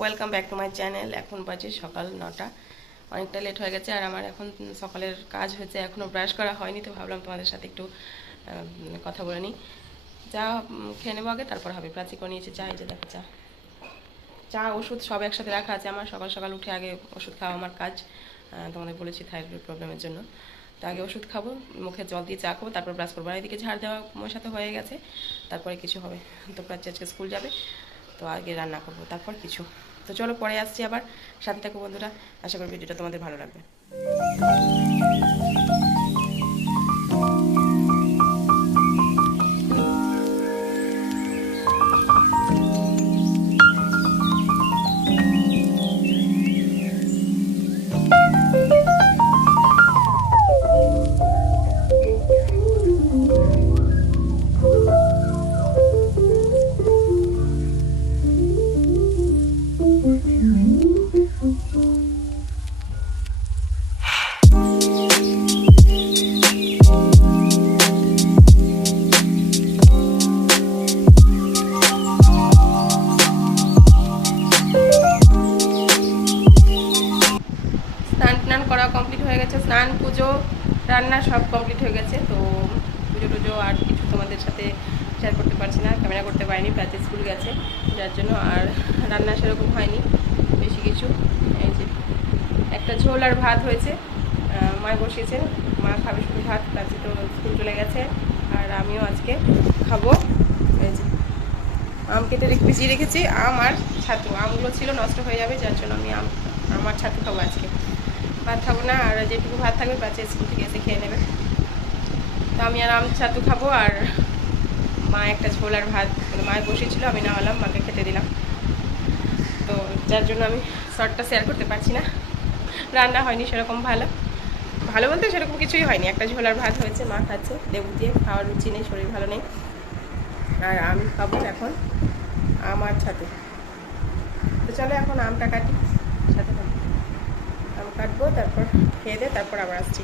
Welcome back to my channel. এখন বাজে সকাল 9টা, অনেকটা লেট হয়ে গেছে। আর আমার এখন সকালের কাজ হয়েছে, এখনও ব্রাশ করা হয়নি, তো ভাবলাম তোমাদের সাথে একটু কথা বলে নিই। চা খেয়ে নেবো আগে, তারপর হবে। প্রাচী করে নিয়েছে চা, এই যে দেখো চা, চা ওষুধ সব একসাথে রাখা আছে। আমার সকাল সকাল উঠে আগে ওষুধ খাওয়া আমার কাজ। তোমাদের বলেছি থাইরয়েড প্রবলেমের জন্য, তো আগে ওষুধ খাবো, মুখে জল দিয়ে চা খাবো, তারপর ব্রাশ করবো। আর এদিকে ঝাড় দেওয়া আমার সাথে হয়ে গেছে, তারপরে কিছু হবে। তো প্রাচী আজকে স্কুল যাবে, তো আগে রান্না করবো, তারপর কিছু। তো চলো পরে আসছি আবার, সাথে থাকো বন্ধুরা। আশা করি ভিডিওটা তোমাদের ভালো লাগবে। স্নান করা কমপ্লিট হয়ে গেছে, স্নান পুজো রান্না সব কমপ্লিট হয়ে গেছে। তো পুজো টুজো আর কিছু তোমাদের সাথে শেয়ার করতে পারছি না, ক্যামেরা করতে পারিনি, প্রাচী স্কুল গেছে যার জন্য। আর রান্না সেরকম হয়নি বেশি কিছু। এই যে একটা ঝোল আর ভাত হয়েছে, মা বসিয়েছে, মা খাবে শুধু ভাত, প্রাচী তো স্কুল চলে গেছে। আর আমিও আজকে খাবো। এই যে আম কেটে ভিজিয়ে রেখেছি, আম আর ছাতু। আমগুলো ছিল নষ্ট হয়ে যাবে, যার জন্য আমি আমার ছাতু খাবো আজকে, ভাত খাবো না। আর যেটুকু ভাত থাকবে প্রাচী স্কুল থেকে এসে খেয়ে নেবে। তো আমি আর আম ছাতু খাবো, আর মা একটা ঝোল আর ভাত মায় বসিয়েছিল, আমি না হলাম, মাকে খেতে দিলাম। তো যার জন্য আমি শর্টটা শেয়ার করতে পারছি না। রান্না হয়নি সেরকম ভালো, ভালো বলতে সেরকম কিছুই হয়নি। একটা ঝোল আর ভাত হয়েছে, মা খাচ্ছে, লেবু দিয়ে, খাওয়ার রুচি নেই, শরীর ভালো নেই। আর আমি খাবো এখন আমার ছাতু। তো চলো এখন আমটা কাটি, সাথে আম কাটবো, তারপর খেয়ে দে, তারপর আবার আসছি।